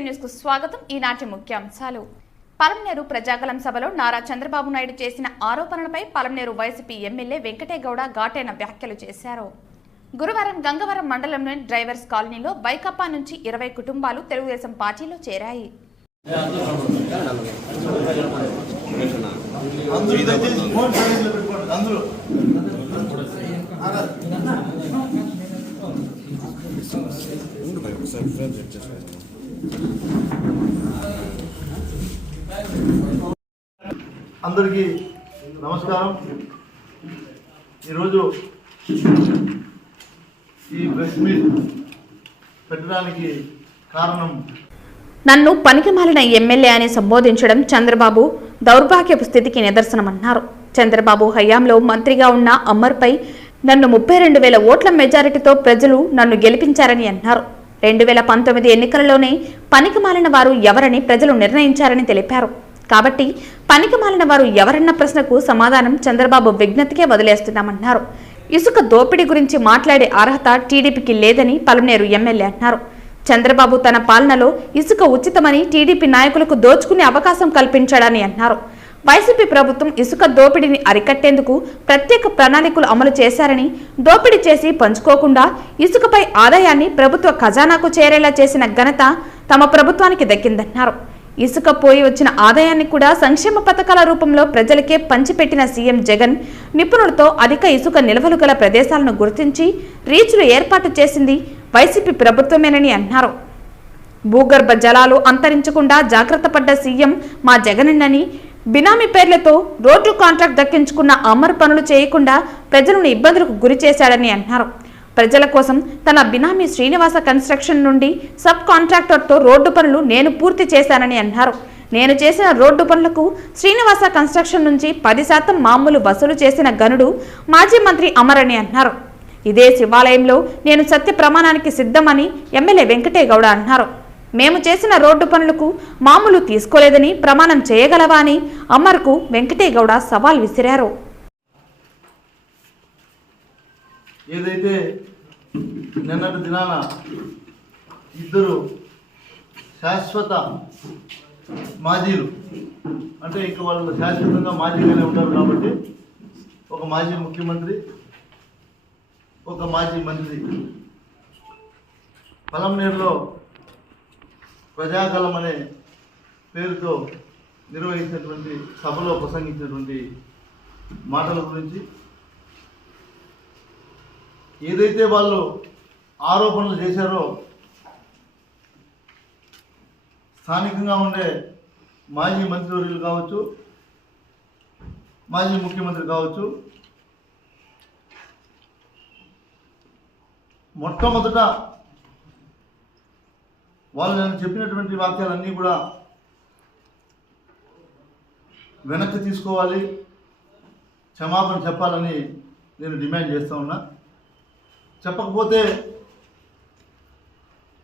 KCN news కు స్వాగతం. ఈనాటి ముఖ్యాంశాలు. పలమనేరు ప్రజాగలం సభలో నారా చంద్రబాబు నాయుడు చేసిన ఆరోపణలపై పలమనేరు వైసీపీ ఎమ్మెల్యే వెంకటేగౌడ ఘాటైన వ్యాఖ్యలు చేశారు. గురువారం గంగవరం మండలంలోని డ్రైవర్స్ కాలనీలో వైకాపా నుంచి 20 కుటుంబాలు తెలుగుదేశం పార్టీలో చేరాయి. అందరికీ నమస్కారం. ఈరోజు ఈ ప్రెస్ మీట్ పెట్టడానికి కారణం, నన్ను పనికిమాలిన ఎమ్మెల్యే అని సంబోధించడం చంద్రబాబు దౌర్భాగ్యపు స్థితికి నిదర్శనమన్నారు. చంద్రబాబు హయాంలో మంత్రిగా ఉన్న అమ్మర్పై నన్ను 32,000 ఓట్ల మెజారిటీతో ప్రజలు నన్ను గెలిపించారని అన్నారు. 2019 ఎన్నికలలోనే పనికిమాలిన వారు ఎవరని ప్రజలు నిర్ణయించారని తెలిపారు. కాబట్టి పనికిమాలిన వారు ఎవరన్న ప్రశ్నకు సమాధానం చంద్రబాబు విజ్ఞతకే వదిలేస్తున్నామన్నారు. ఇసుక దోపిడీ గురించి మాట్లాడే అర్హత టీడీపీకి లేదని పలమనేరు ఎమ్మెల్యే అన్నారు. చంద్రబాబు తన పాలనలో ఇసుక ఉచితమని టీడీపీ నాయకులకు దోచుకునే అవకాశం కల్పించాడని అన్నారు. వైసీపీ ప్రభుత్వం ఇసుక దోపిడీని అరికట్టేందుకు ప్రత్యేక ప్రణాళికలు అమలు చేశారని, దోపిడీ చేసి పంచుకోకుండా ఇసుకపై ఆదాయాన్ని ప్రభుత్వ ఖజానాకు చేరేలా చేసిన ఘనత తమ ప్రభుత్వానికి దక్కిందన్నారు. ఇసుక పోయి వచ్చిన ఆదాయాన్ని కూడా సంక్షేమ పథకాల రూపంలో ప్రజలకే పంచిపెట్టిన సీఎం జగన్ నిపుణులతో అధిక ఇసుక నిల్వలు గల ప్రదేశాలను గుర్తించి రీచ్లు ఏర్పాటు చేసింది వైసీపీ ప్రభుత్వమేనని అన్నారు. భూగర్భ జలాలు అంతరించకుండా జాగ్రత్త పడ్డ సీఎం మా జగనన్నని, బినామీ పేర్లతో రోడ్డు కాంట్రాక్ట్ దక్కించుకున్న అమరు పనులు చేయకుండా ప్రజలను ఇబ్బందులకు గురి చేశాడని అన్నారు. ప్రజల కోసం తన బినామీ శ్రీనివాస కన్స్ట్రక్షన్ నుండి సబ్ కాంట్రాక్టర్తో రోడ్డు పనులు నేను పూర్తి చేశానని అన్నారు. నేను చేసిన రోడ్డు పనులకు శ్రీనివాస కన్స్ట్రక్షన్ నుంచి 10% మామూలు వసూలు చేసిన గనుడు మాజీ మంత్రి అమర్ అని అన్నారు. ఇదే శివాలయంలో నేను సత్య ప్రమాణానికి సిద్ధమని ఎమ్మెల్యే వెంకటేగౌడ అన్నారు. మేము చేసిన రోడ్డు పనులకు మామూలు తీసుకోలేదని ప్రమాణం చేయగలవా అని అమర్కు వెంకటేగౌడ సవాల్ విసిరారు. ఏదైతే నిన్నటి దినాన ఇద్దరు శాశ్వత మాజీలు, అంటే ఇక వాళ్ళు శాశ్వతంగా మాజీగానే ఉంటారు కాబట్టి, ఒక మాజీ ముఖ్యమంత్రి, ఒక మాజీ మంత్రి పలమనేరులో ప్రజాగలం అనే పేరుతో నిర్వహించినటువంటి సభలో ప్రసంగించినటువంటి మాటల గురించి, ఏదైతే వాళ్ళు ఆరోపణలు చేశారో స్థానికంగా ఉండే మాజీ మంత్రివర్యులు కావచ్చు, మాజీ ముఖ్యమంత్రి కావచ్చు, మొట్టమొదట వాళ్ళు నేను చెప్పినటువంటి వాక్యాలన్నీ కూడా వెనక్కి తీసుకోవాలి, క్షమాపణ చెప్పాలని నేను డిమాండ్ చేస్తూ ఉన్నా. చెప్పకపోతే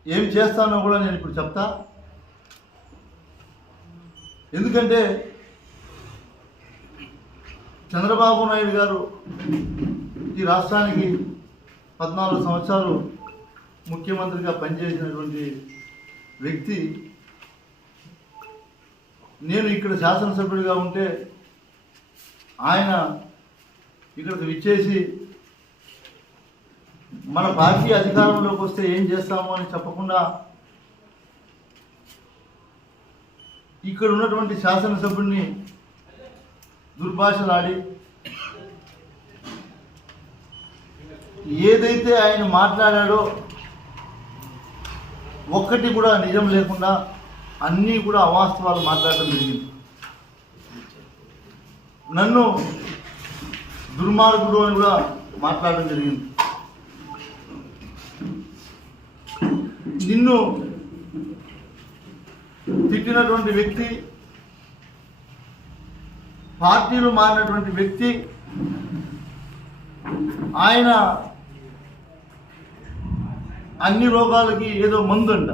ఏం చేస్తానో కూడా నేను ఇప్పుడు చెప్తా. ఎందుకంటే చంద్రబాబు నాయుడు గారు ఈ రాష్ట్రానికి 14 సంవత్సరాలు ముఖ్యమంత్రిగా పనిచేసినటువంటి వ్యక్తి. నేను ఇక్కడ శాసనసభ్యుడిగా ఉంటే ఆయన ఇక్కడికి విచ్చేసి మన పార్టీ అధికారంలోకి వస్తే ఏం చేస్తాము అని చెప్పకుండా ఇక్కడ ఉన్నటువంటి శాసనసభ్యుడిని దుర్భాషలాడి, ఏదైతే ఆయన మాట్లాడాడో ఒక్కటి కూడా నిజం లేకుండా అన్నీ కూడా అవాస్తవాలు మాట్లాడటం జరిగింది. నన్ను దుర్మార్గుడు అని కూడా మాట్లాడడం జరిగింది. నిన్ను తిట్టినటువంటి వ్యక్తి, పార్టీలు మారినటువంటి వ్యక్తి, ఆయన అన్ని రోగాలకి ఏదో మందు అంట.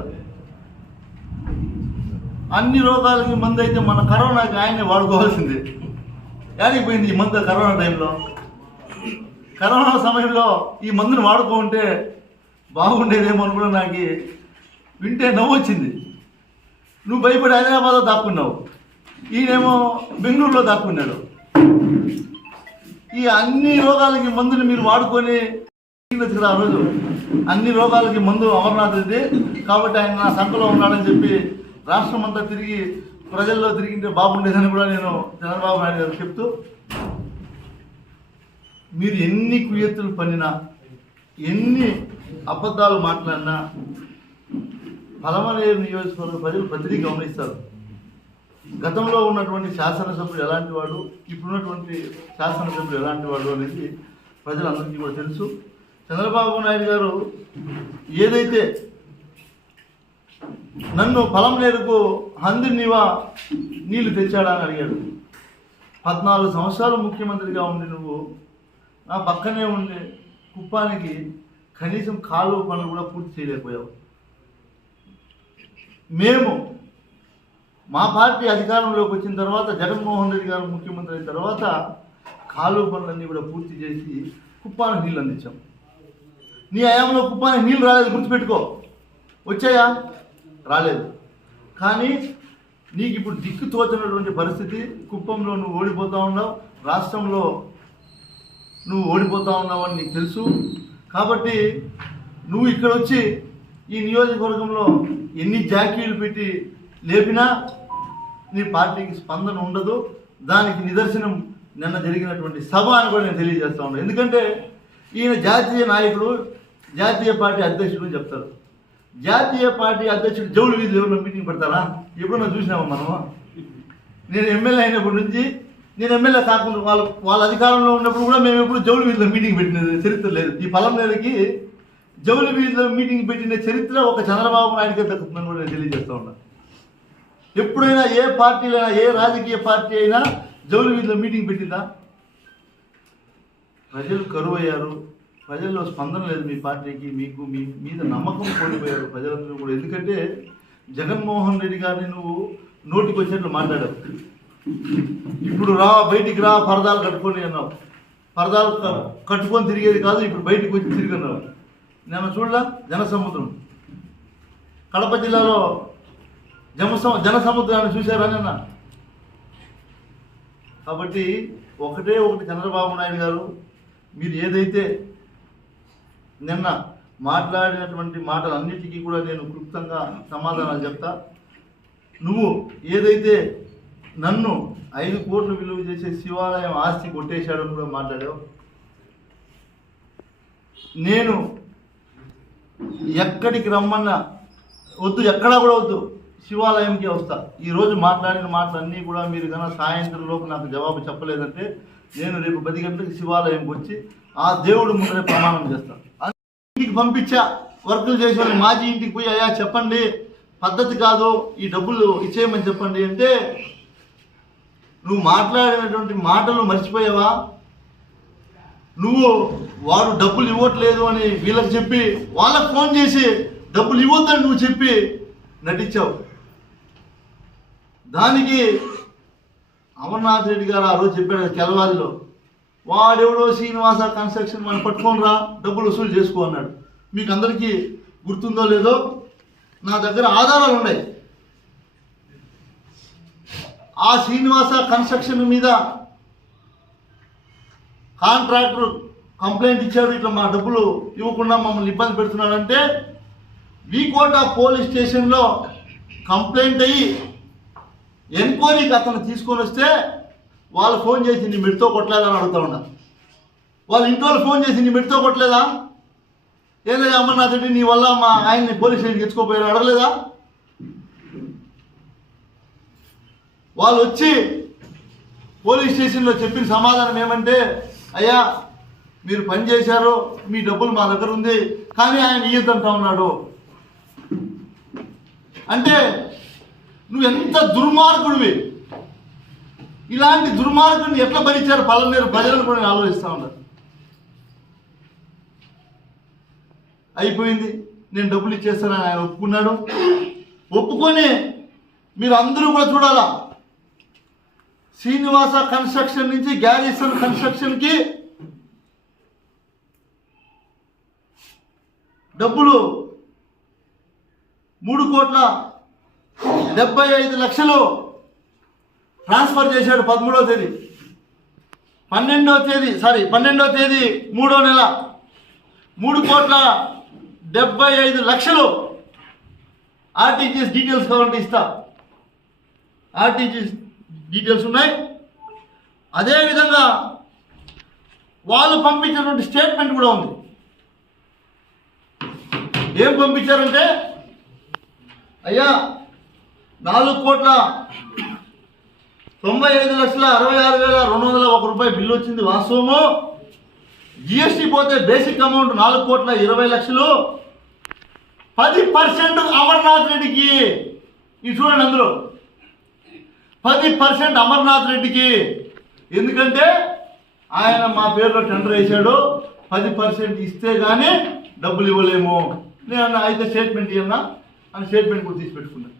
అన్ని రోగాలకి మందు అయితే మన కరోనాకి ఆయనే వాడుకోవాల్సిందే. యాడిపోయింది ఈ మందు? కరోనా టైంలో, కరోనా సమయంలో ఈ మందుని వాడుకుంటే బాగుండేదేమో అని కూడా నాకు వింటే నవ్వు వచ్చింది. నువ్వు భయపడి హైదరాబాద్లో దాక్కున్నావు, ఈయనేమో బెంగళూరులో దాక్కున్నాడు. ఈ అన్ని రోగాలకి మందులు మీరు వాడుకొని ఆ రోజు అన్ని రోగాలకి మందు అమర్నాథ్ రెడ్డి, కాబట్టి ఆయన నా సంఖలో ఉన్నాడని చెప్పి రాష్ట్రం అంతా తిరిగి ప్రజల్లో తిరిగింటే బాగుండేదని కూడా నేను చంద్రబాబు నాయుడు గారు చెప్తూ, మీరు ఎన్ని కుయత్తులు పన్నినా, ఎన్ని అబద్ధాలు మాట్లాడినా పలమనేరు నియోజకవర్గ ప్రజలు ప్రతిదీ గమనిస్తారు. గతంలో ఉన్నటువంటి శాసనసభ్యుడు ఎలాంటి వాడు, ఇప్పుడున్నటువంటి శాసనసభ్యుడు ఎలాంటి వాడు అనేది ప్రజలందరికీ కూడా తెలుసు. చంద్రబాబు నాయుడు గారు ఏదైతే నన్ను పలమనేరుకు హందినివా నీళ్లు తెచ్చాడా అని అడిగాడు. 14 సంవత్సరాలు ముఖ్యమంత్రిగా ఉండి నువ్వు నా పక్కనే ఉండే కుప్పానికి కనీసం కాలువ పనులు కూడా పూర్తి చేయలేకపోయావు. మేము మా పార్టీ అధికారంలోకి వచ్చిన తర్వాత, జగన్మోహన్ రెడ్డి గారు ముఖ్యమంత్రి అయిన తర్వాత కాలువ పనులన్నీ కూడా పూర్తి చేసి కుప్పానికి నీళ్ళు అందించాం. నీ హయాంలో కుప్పానికి నీళ్ళు రాలేదు, గుర్తుపెట్టుకో. వచ్చాయా? రాలేదు. కానీ నీకు ఇప్పుడు దిక్కు తోచినటువంటి పరిస్థితి, కుప్పంలో నువ్వు ఓడిపోతూ ఉన్నావు, రాష్ట్రంలో నువ్వు ఓడిపోతూ ఉన్నావు అని నీకు తెలుసు. కాబట్టి నువ్వు ఇక్కడ వచ్చి ఈ నియోజకవర్గంలో ఎన్ని జాకీలు పెట్టి లేపినా నీ పార్టీకి స్పందన ఉండదు. దానికి నిదర్శనం నిన్న జరిగినటువంటి సభ అని కూడా నేను తెలియజేస్తా ఉన్నాను. ఎందుకంటే ఈయన జాతీయ నాయకుడు, జాతీయ పార్టీ అధ్యక్షుడు అని చెప్తారు. జాతీయ పార్టీ అధ్యక్షుడు జౌలు వీధి ఎవరిలో మీటింగ్ పెడతారా? ఎప్పుడన్నా చూసినామా మనము? నేను ఎమ్మెల్యే అయినప్పటి నుంచి, నేను ఎమ్మెల్యే కాకుండా వాళ్ళ అధికారంలో ఉన్నప్పుడు కూడా మేము ఎప్పుడు జౌలు వీధిలో మీటింగ్ పెట్టిన చరిత్ర లేదు. ఈ పలమనేరుకి జౌలు వీధిలో మీటింగ్ పెట్టిన చరిత్ర ఒక చంద్రబాబు నాయుడుకే దక్కుతుందని కూడా నేను తెలియజేస్తూ ఉన్నాను. ఎప్పుడైనా ఏ పార్టీలో అయినా, ఏ రాజకీయ పార్టీ అయినా జౌలు వీధిలో మీటింగ్ పెట్టిందా? ప్రజలు కరువు అయ్యారు, ప్రజల్లో స్పందన లేదు మీ పార్టీకి, మీకు మీ మీద నమ్మకం కోల్పోయారు ప్రజలందరూ కూడా. ఎందుకంటే జగన్మోహన్ రెడ్డి గారిని నువ్వు నోటికి వచ్చినట్లు మాట్లాడావు. ఇప్పుడు రా, బయటికి రా, పరదాలు కట్టుకొని అన్నావు. పరదాలు కట్టుకొని తిరిగేది కాదు, ఇప్పుడు బయటికి వచ్చి తిరిగన్నావు. నేను చూడలా జనసముద్రం, కడప జిల్లాలో జనసముద్రాన్ని చూశారా నిన్న? కాబట్టి ఒకటి చంద్రబాబు నాయుడు గారు, మీరు ఏదైతే నిన్న మాట్లాడినటువంటి మాటలన్నిటికీ కూడా నేను క్లుప్తంగా సమాధానాలు చెప్తా. నువ్వు ఏదైతే నన్ను 5 కోట్లు విలువ చేసే శివాలయం ఆస్తి కొట్టేశాడని కూడా మాట్లాడావు. నేను ఎక్కడికి రమ్మన్నా వద్దు, ఎక్కడా కూడా వద్దు, శివాలయంకి వస్తా. ఈరోజు మాట్లాడిన మాటలన్నీ కూడా మీరు కన్నా సాయంత్రం లోపు నాకు జవాబు చెప్పలేదంటే నేను రేపు 10 గంటలకు శివాలయంకి వచ్చి ఆ దేవుడు ముందరే ప్రమాణం చేస్తాను. ఇంటికి పంపించా, వర్కులు చేసేవాళ్ళు మాజీ ఇంటికి పోయి, అయ్యా చెప్పండి, పద్ధతి కాదు, ఈ డబ్బులు ఇచ్చేయమని చెప్పండి అంటే నువ్వు మాట్లాడినటువంటి మాటలు మర్చిపోయావా? నువ్వు వాడు డబ్బులు ఇవ్వట్లేదు అని వీళ్ళకి చెప్పి, వాళ్ళకి ఫోన్ చేసి డబ్బులు ఇవ్వద్దని నువ్వు చెప్పి నటించావు. దానికి అమర్నాథ్ రెడ్డి గారు ఆ రోజు చెప్పాడు కెలవారిలో, వాడెవడో శ్రీనివాస కన్స్ట్రక్షన్ మనం పట్టుకొని రా, డబ్బులు వసూలు చేసుకో అన్నాడు. మీకు అందరికీ గుర్తుందో లేదో, నా దగ్గర ఆధారాలు ఉన్నాయి. ఆ శ్రీనివాస కన్స్ట్రక్షన్ మీద కాంట్రాక్టర్ కంప్లైంట్ ఇచ్చాడు, ఇట్లా మా డబ్బులు ఇవ్వకుండా మమ్మల్ని ఇబ్బంది పెడుతున్నాడంటే వీకోట పోలీస్ స్టేషన్లో కంప్లైంట్ అయ్యి ఎంక్వైరీకి అతను తీసుకొని వస్తే వాళ్ళు ఫోన్ చేసి నీ మెడితో కొట్టలేదని అడుగుతా ఉన్నారు. వాళ్ళ ఇంట్లో ఫోన్ చేసి నీ మెడితో కొట్టలేదా? ఏదైనా అమర్నాథ్ రెడ్డి నీ వల్ల మా ఆయన్ని పోలీస్ స్టేషన్కి ఎత్తుకోపోయారు అడగలేదా? వాళ్ళు వచ్చి పోలీస్ స్టేషన్లో చెప్పిన సమాధానం ఏమంటే, అయ్యా మీరు పని చేశారు, మీ డబ్బులు మా దగ్గర ఉంది, కానీ ఆయన ఇయ్యద్దంటా ఉన్నాడు. అంటే నువ్వు ఎంత దుర్మార్గుడివి! ఇలాంటి దుర్మార్గుడిని ఎట్లా భరించారు పలమనేరు ప్రజలను కూడా ఆలోచిస్తూ ఉన్నారు. అయిపోయింది, నేను డబ్బులు ఇచ్చేస్తానని ఆయన ఒప్పుకున్నాడు. ఒప్పుకొని మీరు అందరూ కూడా చూడాలా, శ్రీనివాస కన్స్ట్రక్షన్ నుంచి గ్యారీసన్ కన్స్ట్రక్షన్కి డబ్బులు 3 75 లక్షలు ట్రాన్స్ఫర్ చేశాడు 13వ తేదీ 12వ తేదీ 3వ నెల 3,75,00,000 ఆర్టీజీఎస్ డీటెయిల్స్ కావాలంటే ఇస్తా. ఆర్టీజీఎస్ డీటెయిల్స్ ఉన్నాయి. అదేవిధంగా వాళ్ళు పంపించినటువంటి స్టేట్మెంట్ కూడా ఉంది. ఏం పంపించారంటే, అయ్యా 4,95,66,201 రూపాయలు బిల్లు వచ్చింది వాస్తవము. జిఎస్టీ పోతే బేసిక్ అమౌంట్ 4,20,00,000. 10% అమర్నాథ్ రెడ్డికి. ఇది చూడండి, అందులో 10% అమర్నాథ్ రెడ్డికి. ఎందుకంటే ఆయన మా పేరులో టెండర్ వేశాడు, 10% ఇస్తే కానీ డబ్బులు ఇవ్వలేము. నేను అయితే స్టేట్మెంట్ ఇవ్వనా అని స్టేట్మెంట్ కూడా తీసి పెట్టుకున్నాను.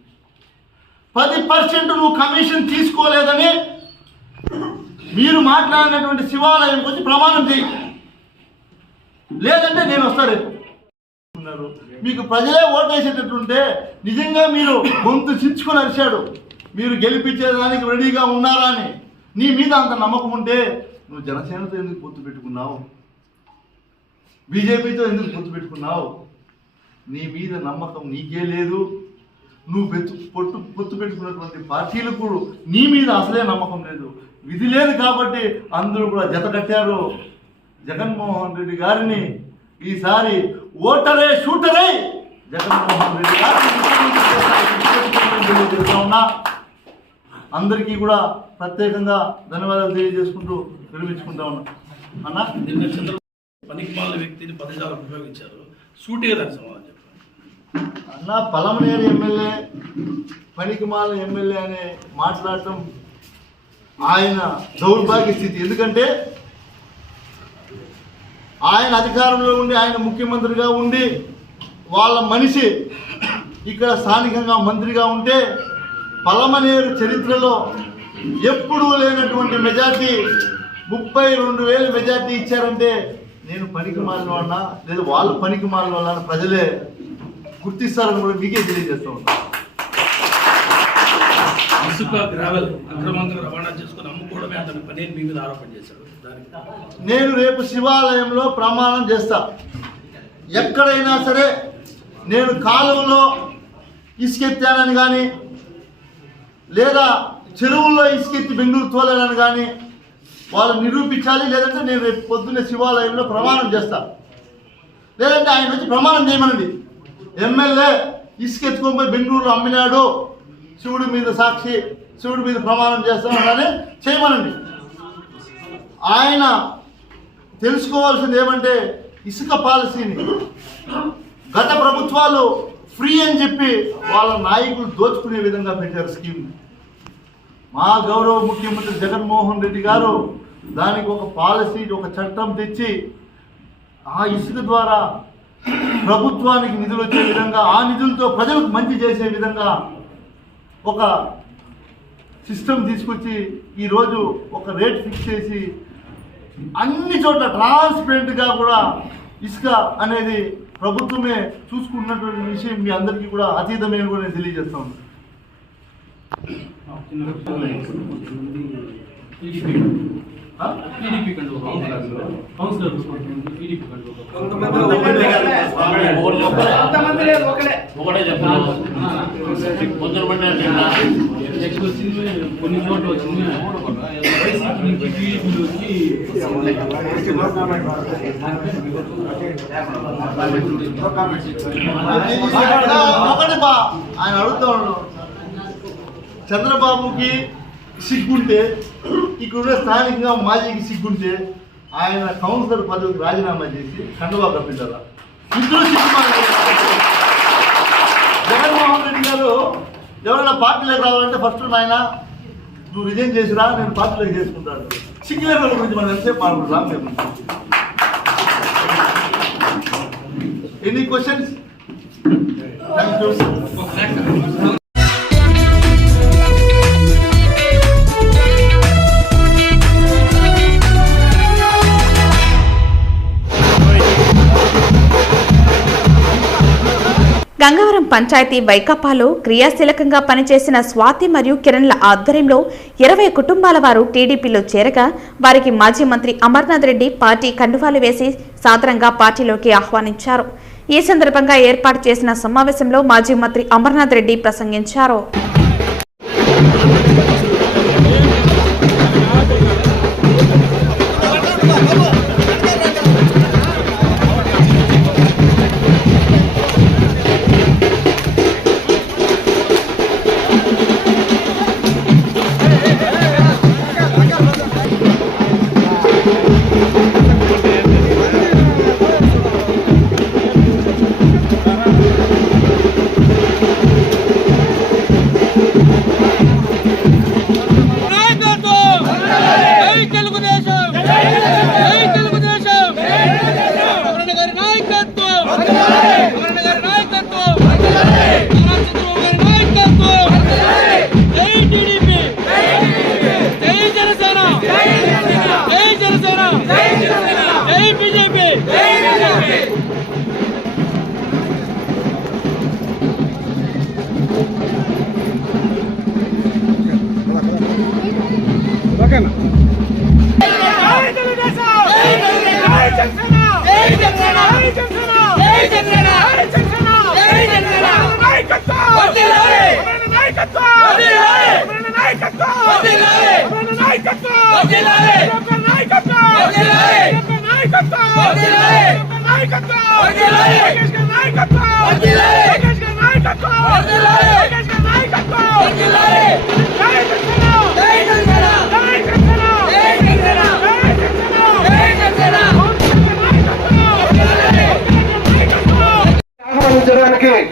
10% నువ్వు కమిషన్ తీసుకోలేదని మీరు మాట్లాడినటువంటి శివాలయంకి వచ్చి ప్రమాణం చేయి, లేదంటే నేను వస్తా రేపు. మీకు ప్రజలే ఓటేసేటట్టుంటే నిజంగా మీరు గొంతు చించుకొని అరిచాడు, మీరు గెలిపించేదానికి రెడీగా ఉన్నారా అని. నీ మీద అంత నమ్మకం ఉంటే నువ్వు జనసేనతో ఎందుకు పొత్తు పెట్టుకున్నావు? బీజేపీతో ఎందుకు పొత్తు పెట్టుకున్నావు? నీ మీద నమ్మకం నీకే లేదు. నువ్వు పొత్తు పెట్టుకున్నటువంటి పార్టీలకు నీ మీద అసలే నమ్మకం లేదు. విధి లేదు కాబట్టి అందరూ కూడా జత కట్టారు. జగన్మోహన్ రెడ్డి గారిని ఈసారి ఓటరే షూటరే జగన్మోహన్ రెడ్డి గారిని తెలియజేస్తా ఉన్నా. అందరికీ కూడా ప్రత్యేకంగా ధన్యవాదాలు తెలియజేసుకుంటూ విరమించుకుంటా ఉన్నా. అన్న, పనికిమాలిన వ్యక్తిని పదజాలం ఉపయోగించారు, సూటిగా దానికి సమాధానం చెప్పారు. అన్న, పలమనేరు ఎమ్మెల్యే పనికిమాలిన ఎమ్మెల్యే అని మాట్లాడటం ఆయన దౌర్భాగ్య స్థితి. ఎందుకంటే ఆయన అధికారంలో ఉండి, ఆయన ముఖ్యమంత్రిగా ఉండి, వాళ్ళ మనిషి ఇక్కడ స్థానికంగా మంత్రిగా ఉంటే పలమనేరు చరిత్రలో ఎప్పుడూ లేనటువంటి మెజార్టీ 32,000 మెజార్టీ ఇచ్చారంటే నేను పనికి మాలిన వాళ్ళ లేదా వాళ్ళు పనికి మాలిన వాళ్ళ ప్రజలే గుర్తిస్తారని కూడా మీకే తెలియజేస్తా ఉంటాను. ఇసుక గ్రావెల్ అక్రమంగా రవాణా చేసుకుని అమ్ముకోవడమే అతని పని మీ మీద ఆరోపణ చేశాడు. నేను రేపు శివాలయంలో ప్రమాణం చేస్తా, ఎక్కడైనా సరే నేను కాలువలో ఇసుకెత్తానని కానీ లేదా చెరువుల్లో ఇసుకెత్తి బెంగళూరు తోలానని కానీ వాళ్ళు నిరూపించాలి. లేదంటే నేను రేపు పొద్దున్నే శివాలయంలో ప్రమాణం చేస్తా. లేదంటే ఆయన వచ్చి ప్రమాణం చేయమనండి, ఎమ్మెల్యే ఇసుకెత్తుకొని పోయి బెంగళూరులో అమ్మినాడు, శివుడి మీద సాక్షి, శివుడి మీద ప్రమాణం చేస్తామని చేయమనండి. ఆయన తెలుసుకోవాల్సింది ఏమంటే ఇసుక పాలసీని గత ప్రభుత్వాలు ఫ్రీ అని చెప్పి వాళ్ళ నాయకులు దోచుకునే విధంగా పెట్టారు స్కీమ్. మా గౌరవ ముఖ్యమంత్రి జగన్మోహన్ రెడ్డి గారు దానికి ఒక పాలసీ, ఒక చట్టం తెచ్చి ఆ ఇసుక ద్వారా ప్రభుత్వానికి నిధులు వచ్చే విధంగా, ఆ నిధులతో ప్రజలకు మంచి చేసే విధంగా ఒక సిస్టమ్ తీసుకొచ్చి ఈరోజు ఒక రేట్ ఫిక్స్ చేసి అన్ని చోట్ల ట్రాన్స్పరెంట్గా కూడా ఇసుక అనేది ప్రభుత్వమే చూసుకున్నటువంటి విషయం మీ అందరికీ కూడా అతీతమైన కూడా నేను తెలియజేస్తా ఉన్నాను. కొన్ని చోట్ల వచ్చింది ఒకటి బా ఆయన అడుగుతా ఉన్నాడు, చంద్రబాబుకి సిగ్గుంటే, ఇక్కడ స్థానికంగా మాజీకి సిగ్గుంటే ఆయన కౌన్సిలర్ పదవికి రాజీనామా చేసి కండువా కప్పించారా? ఇద్దరు సిగ్గు. జగన్మోహన్ రెడ్డి గారు ఎవరైనా పార్టీలోకి రావాలంటే ఫస్ట్ నాయన నువ్వు రిజైన్ చేసిరా, నేను పార్టీలోకి చేసుకుంటాను. సిగ్గులేని వాళ్ళ గురించి మనం ఎంతసేపు మాట్లాడుతున్నాం. Any questions? Thank you. Gangavaram panchayat వైకాపాలో క్రియాశీలకంగా పనిచేసిన స్వాతి మరియు కిరణ్ల ఆధ్వర్యంలో 20 కుటుంబాల వారు టీడీపీలో చేరగా వారికి మాజీ మంత్రి అమర్నాథ్ రెడ్డి పార్టీ కండువాలు వేసి సాదరంగా పార్టీలోకి ఆహ్వానించారు. ఈ సందర్భంగా ఏర్పాటు చేసిన సమావేశంలో మాజీ మంత్రి అమర్నాథ్ రెడ్డి ప్రసంగించారు.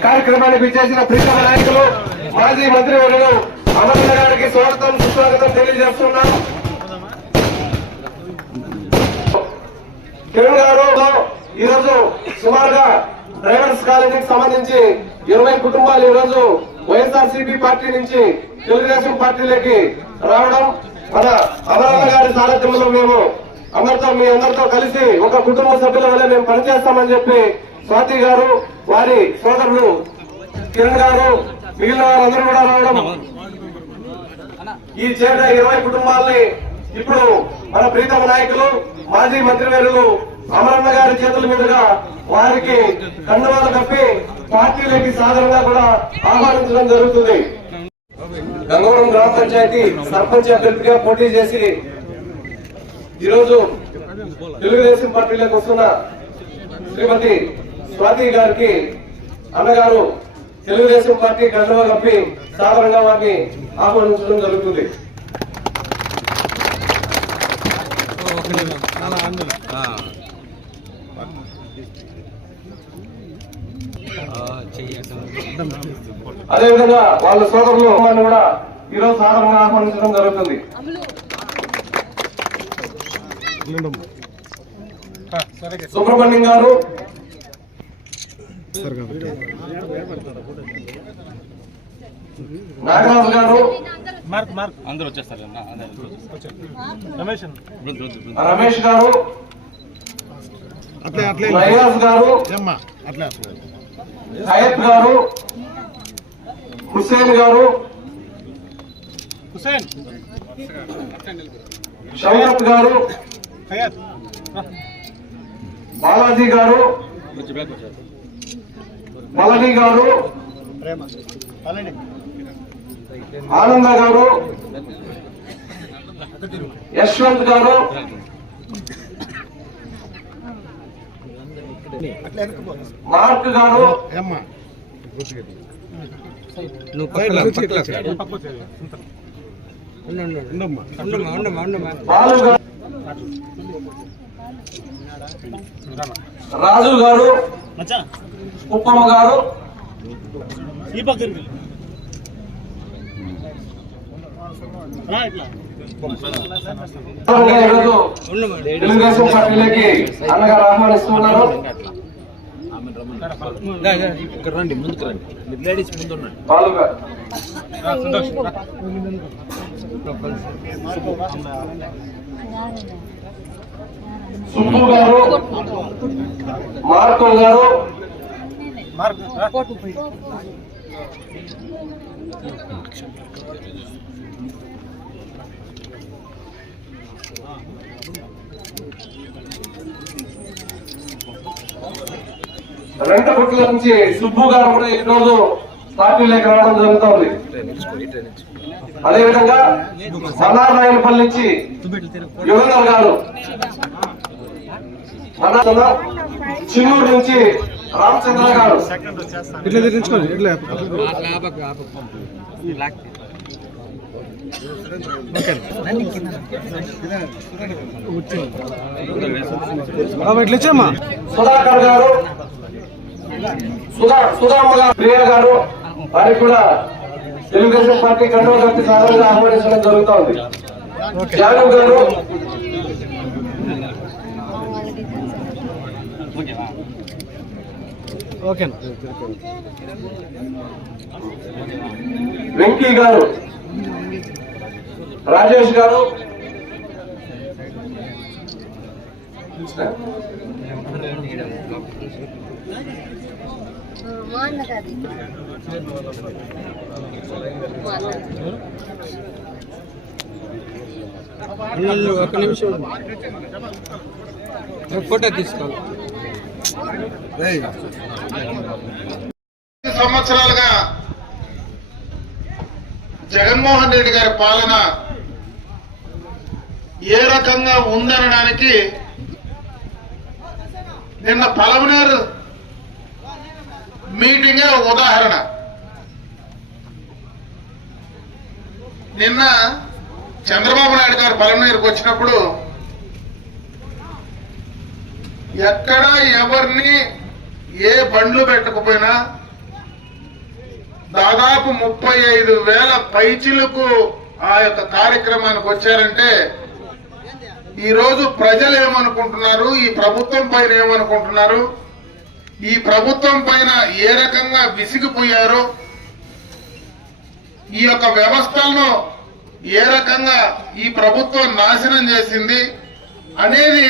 కార్యక్రమాన్ని విచ్చేసిన ప్రీతమ నాయకులు మాజీ మంత్రివర్యులు అమర్నాథ్ గారికి స్వాగతం సుస్వాగతం తెలియజేస్తున్నాం. కిరణ్ గారు ఈరోజు సుమారుగా డ్రైవర్స్ కాలనీకి సంబంధించి 20 కుటుంబాలు ఈరోజు వైఎస్ఆర్సీపీ పార్టీ నుంచి తెలుగుదేశం పార్టీలోకి రావడం, మన అమర్నాథ్ గారి సారథ్యంలో మేము అమర్తో మీ అందరితో కలిసి ఒక కుటుంబ సభ్యుల వల్ల మేము పనిచేస్తామని చెప్పి స్వాతి గారు, వారి సోదరులు కిరణ్ గారు, మిగిలిన వారందరూ కూడా రావడం, ఈ చేరిన 20 కుటుంబాలని ఇప్పుడు మన ప్రీతమ నాయకులు మాజీ మంత్రివర్యులు అమరన్న గారి చేతుల మీదుగా వారికి కండువాలు కప్పి పార్టీలోకి సాధారణంగా కూడా ఆహ్వానించడం జరుగుతుంది. గంగవరం గ్రామ పంచాయతీ సర్పంచ్ అభ్యర్థిగా పోటీ చేసి ఈరోజు తెలుగుదేశం పార్టీలోకి వస్తున్న శ్రీమతి స్వాతి గారికి అన్నగారు తెలుగుదేశం పార్టీ కండువా కప్పి సాధారణంగా వారిని ఆహ్వానించడం జరుగుతుంది. అదేవిధంగా వాళ్ళ సోదరులు కూడా ఈరోజు సాధారణంగా ఆహ్వానించడం జరుగుతుంది. సుబ్రహ్మణ్యం గారు, నాగరాజు గారు, అందరూ వచ్చేస్తారు. రమేష్ గారు, నయాజ్ గారు, హయత్ గారు, హుసేన్ గారు, షౌకత్ గారు, బాలాజీ గారు, మలని గారు, ఆనంద గారు, యశ్వంత్ గారు, మార్క్ గారు, బాలు గారు, రాజు గారు, ఉప్పమ్మ గారు, తెలుగుదేశం పార్టీలోకి అన్నగారు ఆహ్వానిస్తున్నారు. రండి, ముందుకు రండి. మీరు లేడీస్ ముందు ఉండండి. బాలు గారు, సుబ్బు గారు, మార్కో గారు, రెంటపుట్ల నుంచి సుబ్బు గారు కూడా ఈ రోజు పార్టీలోకి రావడం జరుగుతోంది. అదేవిధంగా మన్నారాయణపల్లి నుంచి యువనర్ గారు, చిన్నూరు నుంచి రామచంద్ర గారు, సుధాకర్ గారు, సుధామ్మ గారు, ప్రియ గారు, వారికి కూడా తెలుగుదేశం పార్టీ కండువా కప్పి సాధారణంగా ఆహ్వానించడం జరుగుతోంది. జాను గారు, వెంకీ గారు, రాజేష్ గారు, ఒక నిమిషం ఫోటో తీసుకోవాలి. సంవత్సరాలుగా జగన్మోహన్ రెడ్డి గారి పాలన ఏ రకంగా ఉందనడానికి నిన్న పలమనేరు మీటింగే ఉదాహరణ. నిన్న చంద్రబాబు నాయుడు గారు పలమనేరుకు వచ్చినప్పుడు ఎక్కడ ఎవరిని ఏ బండ్లు పెట్టకపోయినా దాదాపు 35,000 పైచిలకు ఆ యొక్క కార్యక్రమానికి వచ్చారంటే ఈరోజు ప్రజలు ఏమనుకుంటున్నారు, ఈ ప్రభుత్వం పైన ఏమనుకుంటున్నారు, ఈ ప్రభుత్వం పైన ఏ రకంగా విసిగిపోయారో, ఈ యొక్క వ్యవస్థలను ఏ రకంగా ఈ ప్రభుత్వం నాశనం చేసింది అనేది,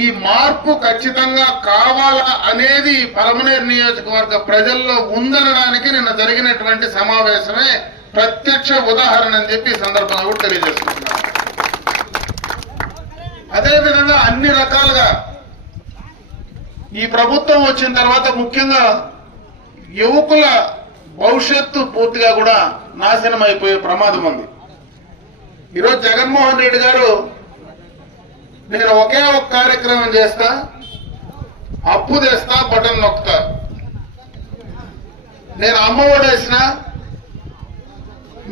ఈ మార్పు ఖచ్చితంగా కావాలా అనేది పలమనేరు నియోజకవర్గ ప్రజల్లో ఉందనడానికి నిన్న జరిగినటువంటి సమావేశమే ప్రత్యక్ష ఉదాహరణ అని చెప్పి ఈ సందర్భంగా కూడా తెలియజేసుకుంటున్నాను. అదేవిధంగా అన్ని రకాలుగా ఈ ప్రభుత్వం వచ్చిన తర్వాత ముఖ్యంగా యువకుల భవిష్యత్తు పూర్తిగా కూడా నాశనం అయిపోయే ప్రమాదం ఉంది. ఈరోజు జగన్మోహన్ రెడ్డి గారు నేను ఒకే ఒక కార్యక్రమం చేస్తా, అప్పు తెస్తా, బటన్ నొక్కుతా, నేను అమ్మ ఒడేసిన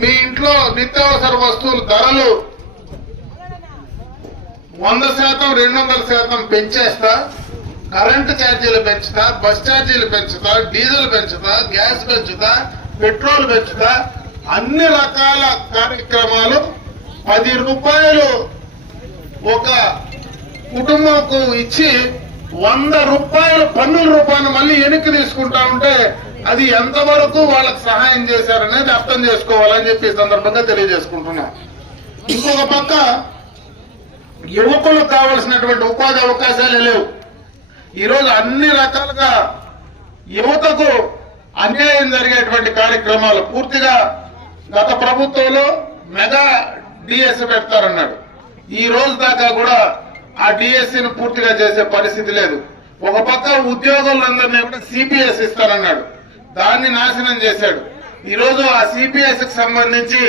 మీ ఇంట్లో నిత్యావసర వస్తువుల ధరలు 100%, 200% పెంచేస్తా, కరెంటు ఛార్జీలు పెంచుతా, బస్ ఛార్జీలు పెంచుతా, డీజిల్ పెంచుతా, గ్యాస్ పెంచుతా, పెట్రోల్ పెంచుతా, అన్ని రకాల కార్యక్రమాలు 10 రూపాయలు ఒక కుటుంబంకు ఇచ్చి 100 రూపాయలు పన్నుల రూపాయలు మళ్ళీ వెనక్కి తీసుకుంటా ఉంటే అది ఎంతవరకు వాళ్ళకి సహాయం చేశారనేది అర్థం చేసుకోవాలని చెప్పి ఈ సందర్భంగా తెలియజేసుకుంటున్నాం. ఇంకొక పక్క యువకులకు కావలసినటువంటి ఉపాధి అవకాశాలే లేవు. ఈరోజు అన్ని రకాలుగా యువతకు అన్యాయం జరిగేటువంటి కార్యక్రమాలు పూర్తిగా గత ప్రభుత్వంలో మెగా డిఎస్ పెడతారన్నాడు. ఈ రోజు దాకా కూడా ఆ డిఎస్సిని పూర్తిగా చేసే పరిస్థితి లేదు. ఒక పక్క ఉద్యోగులందరినీ కూడా సిపిఎస్ ఇస్తారన్నాడు, దాన్ని నాశనం చేశాడు. ఈరోజు ఆ సిపిఎస్ కి సంబంధించి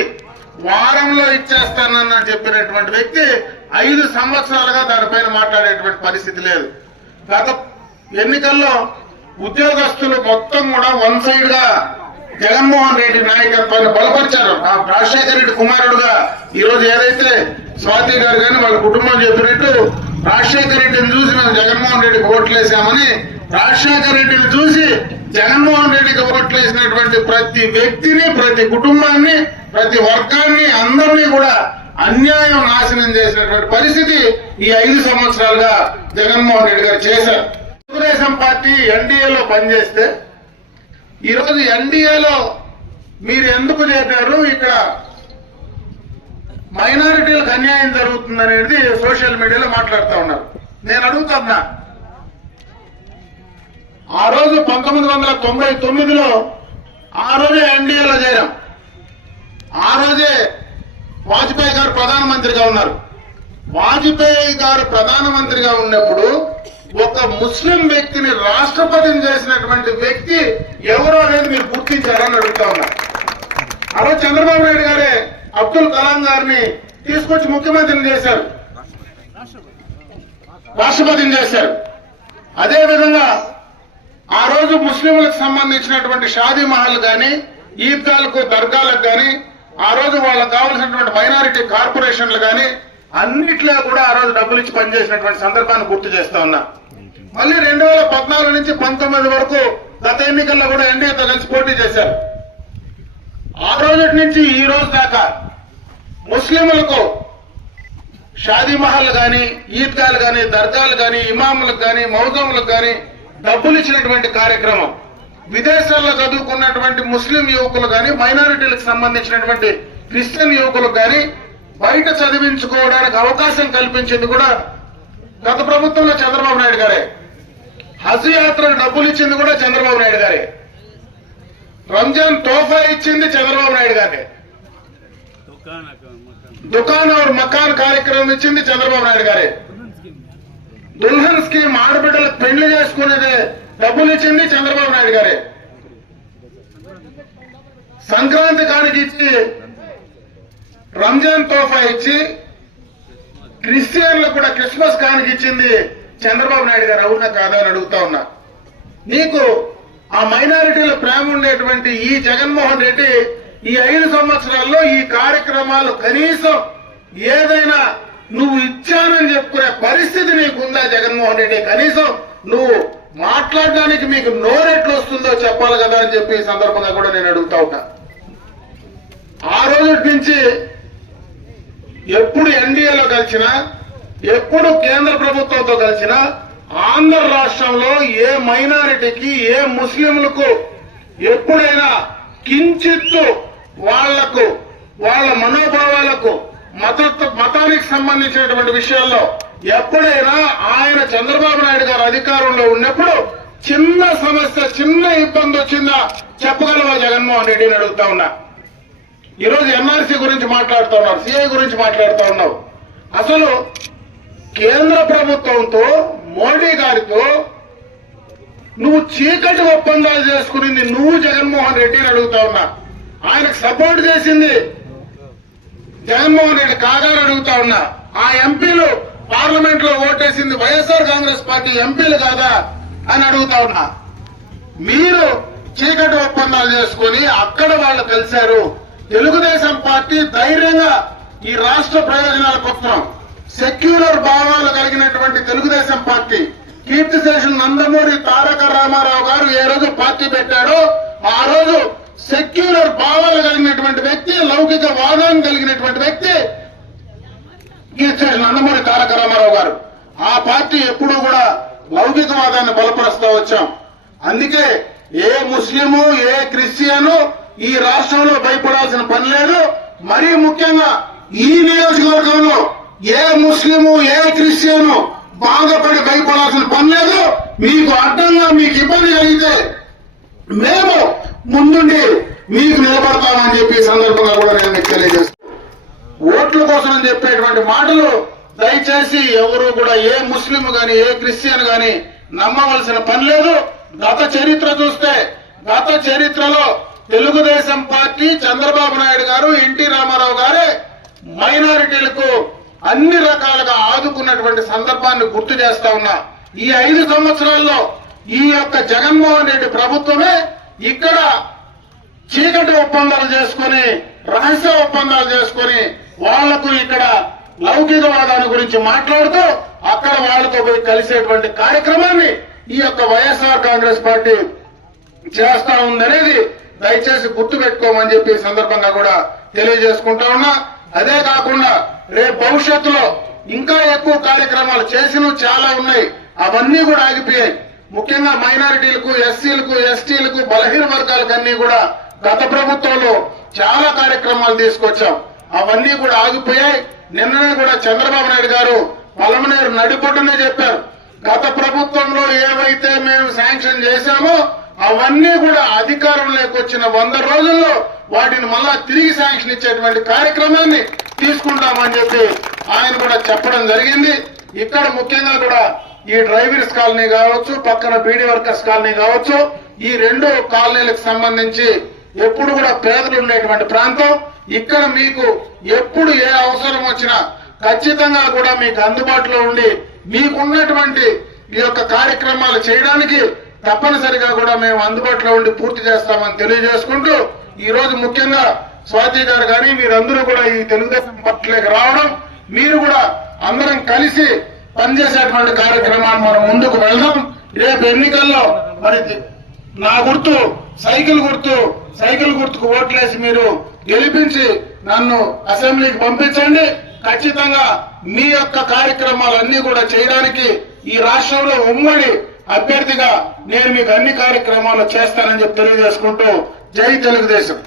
వారంలో ఇచ్చేస్తానని చెప్పినటువంటి వ్యక్తి 5 సంవత్సరాలుగా దానిపైన మాట్లాడేటువంటి పరిస్థితి లేదు. గత ఎన్నికల్లో ఉద్యోగస్తులు మొత్తం కూడా వన్ సైడ్ గా జగన్మోహన్ రెడ్డి నాయకత్వాన్ని బలపరిచారు. ఆ రాజశేఖర రెడ్డి కుమారుడుగా ఈరోజు ఏదైతే స్వాతి గారు కానీ వాళ్ళ కుటుంబం చెప్పినట్టు రాజశేఖర రెడ్డిని చూసి మేము జగన్మోహన్ రెడ్డికి ఓట్లేసామని, రాజశేఖర రెడ్డిని చూసి జగన్మోహన్ రెడ్డికి ఓట్లేసినటువంటి ప్రతి వ్యక్తిని, ప్రతి కుటుంబాన్ని, ప్రతి వర్గాన్ని, అందరినీ కూడా అన్యాయం నాశనం చేసినటువంటి పరిస్థితి ఈ 5 సంవత్సరాలుగా జగన్మోహన్ రెడ్డి గారు చేశారు. తెలుగుదేశం పార్టీ ఎన్డీఏలో పనిచేస్తే ఈరోజు ఎన్డీఏలో మీరు ఎందుకు చేశారు, ఇక్కడ మైనారిటీలకు అన్యాయం జరుగుతుందనేది సోషల్ మీడియాలో మాట్లాడుతూ ఉన్నారు. నేను అడుగుతున్నా, ఆ రోజు 1999లో ఆ రోజే ఎన్డీఏలో చేరాం. ఆ రోజే వాజ్పేయి గారు ప్రధానమంత్రిగా ఉన్నారు. వాజ్పేయి గారు ప్రధానమంత్రిగా ఉన్నప్పుడు ఒక ముస్లిం వ్యక్తిని రాష్ట్రపతిని చేసినటువంటి వ్యక్తి ఎవరో అనేది మీరు గుర్తించారని అడుగుతా ఉన్నారు. ఆ రోజు చంద్రబాబు నాయుడు గారే అబ్దుల్ కలాం గారిని తీసుకొచ్చి ముఖ్యమంత్రిని చేశారు, రాష్ట్రపతిని చేశారు. అదేవిధంగా ఆ రోజు ముస్లింలకు సంబంధించినటువంటి షాదీ మహల్ కానీ, ఈద్గాలకు, దర్గాలకు కానీ, ఆ రోజు వాళ్ళకు కావాల్సినటువంటి మైనారిటీ కార్పొరేషన్లు కానీ అన్నిట్లో కూడా ఆ రోజు డబ్బులు ఇచ్చి పనిచేసినటువంటి సందర్భాన్ని గుర్తు చేస్తా ఉన్నా. మళ్ళీ 2014 నుంచి 19 వరకు గత ఎన్నికల్లో కూడా ఎన్డీఏతో కలిసి పోటీ చేశారు. ఆ రోజు నుంచి ఈ రోజు దాకా ముస్లింలకు షాదీ మహల్ కానీ, ఈద్గాలు కానీ, దర్గాలు కానీ, ఇమాములకు కానీ, మౌజములకు కానీ డబ్బులు ఇచ్చినటువంటి కార్యక్రమం. విదేశాల్లో చదువుకున్నటువంటి ముస్లిం యువకులు కానీ, మైనారిటీలకు సంబంధించినటువంటి క్రిస్టియన్ యువకులకు కానీ బయట చదివించుకోవడానికి అవకాశం కల్పించింది కూడా గత ప్రభుత్వంలో చంద్రబాబు నాయుడు గారే. హజ్ యాత్రకు డబ్బులు ఇచ్చింది కూడా చంద్రబాబు నాయుడు గారే. రంజాన్ తోఫా ఇచ్చింది చంద్రబాబు నాయుడు గారే. దుకాన్ और మకాన్ కార్యక్రమం ఇచ్చింది చంద్రబాబు నాయుడు గారే. దుల్హన్ స్కీమ్ ఆడబిడ్డలకు పెళ్లి చేసుకునేదే డబ్బులు ఇచ్చింది చంద్రబాబు నాయుడు గారే. సంక్రాంతి కానుక ఇచ్చి, రంజాన్ తోఫా ఇచ్చి, క్రిస్టియన్లకు కూడా క్రిస్మస్ కానుక ఇచ్చింది చంద్రబాబు నాయుడు గారు. అవునా కాదా అని అడుగుతా ఉన్నా. నీకు ఆ మైనారిటీల ప్రేమ ఉండేటువంటి ఈ జగన్మోహన్ రెడ్డి ఈ 5 సంవత్సరాల్లో ఈ కార్యక్రమాలు కనీసం ఏదైనా నువ్వు ఇచ్చానని చెప్పుకునే పరిస్థితి నీకుందా జగన్మోహన్ రెడ్డి? కనీసం నువ్వు మాట్లాడడానికి మీకు నోరెట్లు వస్తుందో చెప్పాలి కదా అని చెప్పి ఈ సందర్భంగా కూడా నేను అడుగుతా ఉన్నా. ఆ రోజు నుంచి ఎప్పుడు ఎన్డీఏలో కలిసినా, ఎప్పుడు కేంద్ర ప్రభుత్వంతో కలిసినా ఆంధ్ర రాష్ట్రంలో ఏ మైనారిటీకి, ఏ ముస్లింలకు ఎప్పుడైనా కించిత్తు వాళ్లకు, వాళ్ళ మనోభావాలకు, మతానికి సంబంధించినటువంటి విషయాల్లో ఎప్పుడైనా ఆయన చంద్రబాబు నాయుడు గారు అధికారంలో ఉన్నప్పుడు చిన్న సమస్య, చిన్న ఇబ్బంది వచ్చిందా చెప్పగలవా జగన్మోహన్ రెడ్డిని అడుగుతా ఉన్నా. ఈరోజు ఎన్ఆర్సీ గురించి మాట్లాడుతూ ఉన్నారు, సిఐ గురించి మాట్లాడుతూ ఉన్నావు. అసలు కేంద్ర ప్రభుత్వంతో, మోడీ గారితో నువ్వు చీకటి ఒప్పందాలు చేసుకునింది నువ్వు జగన్మోహన్ రెడ్డిని అడుగుతా ఉన్నా. ఆయనకు సపోర్ట్ చేసింది జగన్మోహన్ రెడ్డి కాదని అడుగుతా ఉన్నా. ఆ ఎంపీలు పార్లమెంట్ లో ఓటేసింది వైఎస్ఆర్ కాంగ్రెస్ పార్టీ ఎంపీలు కాదా అని అడుగుతా ఉన్నా. మీరు చీకటి ఒప్పందాలు చేసుకుని అక్కడ వాళ్ళు కలిశారు. తెలుగుదేశం పార్టీ ధైర్యంగా ఈ రాష్ట్ర ప్రయోజనాల కోసం సెక్యులర్ భావాలు కలిగినటువంటి తెలుగుదేశం పార్టీ, కీర్తిశేషులు నందమూరి తారక రామారావు గారు ఏ రోజు పార్టీ పెట్టాడో ఆ రోజు సెక్యులర్ భావాలు కలిగినటువంటి వ్యక్తి, లౌకిక వాదాన్ని కలిగినటువంటి వ్యక్తి కీర్తిశేషులు నందమూరి తారక రామారావు గారు. ఆ పార్టీ ఎప్పుడూ కూడా లౌకికవాదాన్ని బలపరుస్తూ వచ్చాం. అందుకే ఏ ముస్లిము, ఏ క్రిస్టియను ఈ రాష్ట్రంలో భయపడాల్సిన పని లేదు. మరీ ముఖ్యంగా ఈ నియోజకవర్గంలో ఏ ముస్లిము, ఏ క్రిస్టియను బాధపడి భయపడాల్సిన పని లేదు. మీకు అడ్డంగా మీకు ఇబ్బంది కలిగితే మేము ముందుండి మీకు నిలబడతామని చెప్పి సందర్భంగా కూడా నేను మీకు తెలియజేస్తాను. ఓట్ల కోసం అని చెప్పేటువంటి మాటలు దయచేసి ఎవరు కూడా ఏ ముస్లిం గాని, ఏ క్రిస్టియన్ గాని నమ్మవలసిన పని లేదు. గత చరిత్ర చూస్తే, గత చరిత్రలో తెలుగుదేశం పార్టీ, చంద్రబాబు నాయుడు గారు, ఎన్టీ రామారావు గారే మైనారిటీలకు అన్ని రకాలుగా ఆదుకున్నటువంటి సందర్భాన్ని గుర్తు చేస్తా ఉన్నా. ఈ 5 సంవత్సరాల్లో ఈ యొక్క జగన్మోహన్ రెడ్డి ప్రభుత్వమే ఇక్కడ చీకటి ఒప్పందాలు చేసుకుని, రహస్య ఒప్పందాలు చేసుకుని వాళ్లకు ఇక్కడ లౌకికవాదాన్ని గురించి మాట్లాడుతూ అక్కడ వాళ్లతో పోయి కలిసేటువంటి కార్యక్రమాన్ని ఈ యొక్క వైఎస్ఆర్ కాంగ్రెస్ పార్టీ చేస్తా ఉందనేది దయచేసి గుర్తు పెట్టుకోమని చెప్పి ఈ సందర్భంగా కూడా తెలియజేసుకుంటా ఉన్నా. అదే కాకుండా రేపు భవిష్యత్తులో ఇంకా ఎక్కువ కార్యక్రమాలు చేసినవి చాలా ఉన్నాయి, అవన్నీ కూడా ఆగిపోయాయి. ముఖ్యంగా మైనారిటీలకు, ఎస్సీలకు, ఎస్టీలకు, బలహీన వర్గాలకు అన్ని కూడా గత ప్రభుత్వంలో చాలా కార్యక్రమాలు తీసుకొచ్చాం, అవన్నీ కూడా ఆగిపోయాయి. నిన్ననే కూడా చంద్రబాబు నాయుడు గారు పలమనేరు నడిపొట్టునే చెప్పారు, గత ప్రభుత్వంలో ఏవైతే మేము శాంక్షన్ చేశామో అవన్నీ కూడా అధికారంలోకి వచ్చిన 100 రోజుల్లో వాటిని మళ్ళా తిరిగి శాంక్షన్ ఇచ్చేటువంటి కార్యక్రమాన్ని తీసుకుంటామని చెప్పి ఆయన కూడా చెప్పడం జరిగింది. ఇక్కడ ముఖ్యంగా కూడా ఈ డ్రైవర్స్ కాలనీ కావచ్చు, పక్కన బీడీ వర్కర్స్ కాలనీ కావచ్చు, ఈ 2 కాలనీలకు సంబంధించి ఎప్పుడు కూడా పేదలు ఉండేటువంటి ప్రాంతం. ఇక్కడ మీకు ఎప్పుడు ఏ అవసరం వచ్చినా ఖచ్చితంగా కూడా మీకు అందుబాటులో ఉండి మీకున్నటువంటి ఈ యొక్క కార్యక్రమాలు చేయడానికి తప్పనిసరిగా కూడా మేము అందుబాటులో ఉండి పూర్తి చేస్తామని తెలియజేసుకుంటూ, ఈ రోజు ముఖ్యంగా స్వాతి గారు కానీ మీరందరూ కూడా ఈ తెలుగుదేశం పార్టీలోకి రావడం, మీరు కూడా అందరం కలిసి పనిచేసేటువంటి కార్యక్రమాన్ని మనం ముందుకు వెళ్దాం. రేపు ఎన్నికల్లో మరి నా గుర్తు సైకిల్ గుర్తుకు ఓట్లేసి మీరు గెలిపించి నన్ను అసెంబ్లీకి పంపించండి. ఖచ్చితంగా మీ యొక్క కార్యక్రమాలన్నీ కూడా చేయడానికి ఈ రాష్ట్రంలో ఉమ్మడి అభ్యర్థిగా నేను మీకు అన్ని కార్యక్రమాలు చేస్తానని చెప్పి తెలియజేసుకుంటూ జై తెలుగుదేశం.